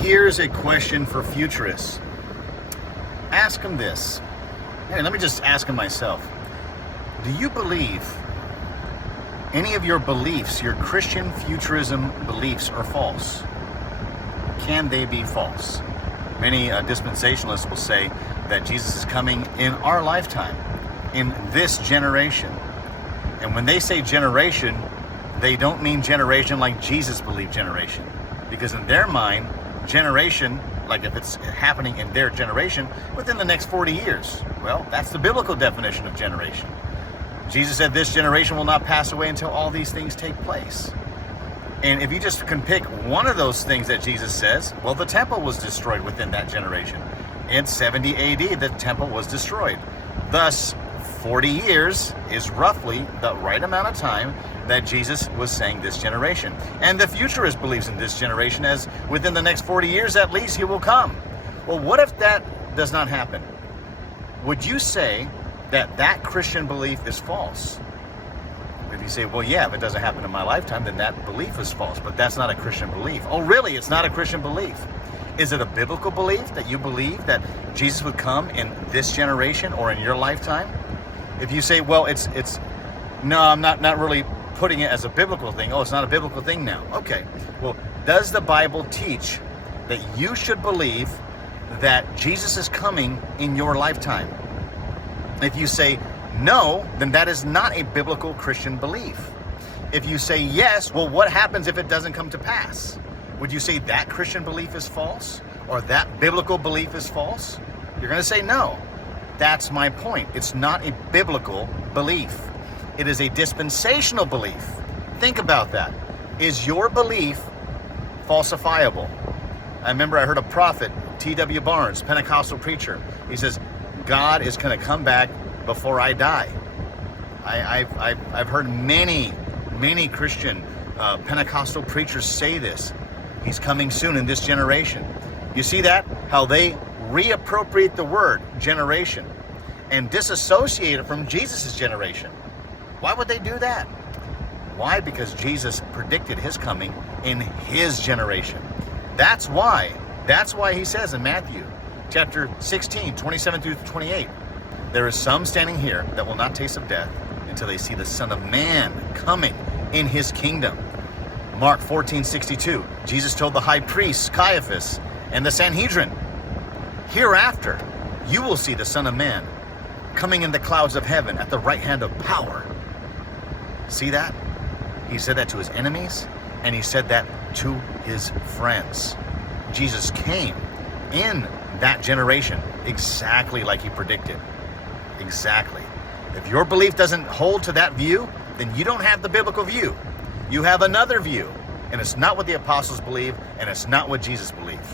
Here's a question for futurists. Ask them this. Hey, let me just ask them myself. Do you believe any of your beliefs, your Christian futurism beliefs, are false? Can they be false? Many dispensationalists will say that Jesus is coming in our lifetime, in this generation. And when they say generation, they don't mean generation like Jesus believed generation. Because in their mind, generation, like if it's happening in their generation, within the next 40 years. Well, that's the biblical definition of generation. Jesus said this generation will not pass away until all these things take place. And if you just can pick one of those things that Jesus says, well, the temple was destroyed within that generation. In 70 AD, the temple was destroyed. Thus, 40 years is roughly the right amount of time that Jesus was saying this generation. And the futurist believes in this generation as within the next 40 years at least he will come. Well, what if that does not happen? Would you say that that Christian belief is false? If you say, well, yeah, if it doesn't happen in my lifetime, then that belief is false. But that's not a Christian belief. Oh, really? It's not a Christian belief. Is it a biblical belief that you believe that Jesus would come in this generation or in your lifetime? If you say, well, no, I'm not really putting it as a biblical thing. Oh, it's not a biblical thing now. Okay. Well, does the Bible teach that you should believe that Jesus is coming in your lifetime? If you say no, then that is not a biblical Christian belief. If you say yes, well, what happens if it doesn't come to pass? Would you say that Christian belief is false or that biblical belief is false? You're going to say no. That's my point. It's not a biblical belief. It is a dispensational belief. Think about that. Is your belief falsifiable? I remember I heard a prophet, T.W. Barnes, Pentecostal preacher. He says, God is going to come back before I die. I've heard many Christian Pentecostal preachers say this. He's coming soon in this generation. You see that? How they reappropriate the word generation and disassociate it from Jesus' generation. Why would they do that? Why? Because Jesus predicted his coming in his generation. That's why he says in Matthew chapter 16, 27 through 28, there is some standing here that will not taste of death until they see the Son of Man coming in his kingdom. Mark 14:62, Jesus told the high priest Caiaphas and the Sanhedrin, hereafter you will see the Son of Man coming in the clouds of heaven at the right hand of power. See that? He said that to his enemies, and he said that to his friends. Jesus came in that generation exactly like he predicted. Exactly. If your belief doesn't hold to that view, then you don't have the biblical view. You have another view, and it's not what the apostles believe, and it's not what Jesus believed.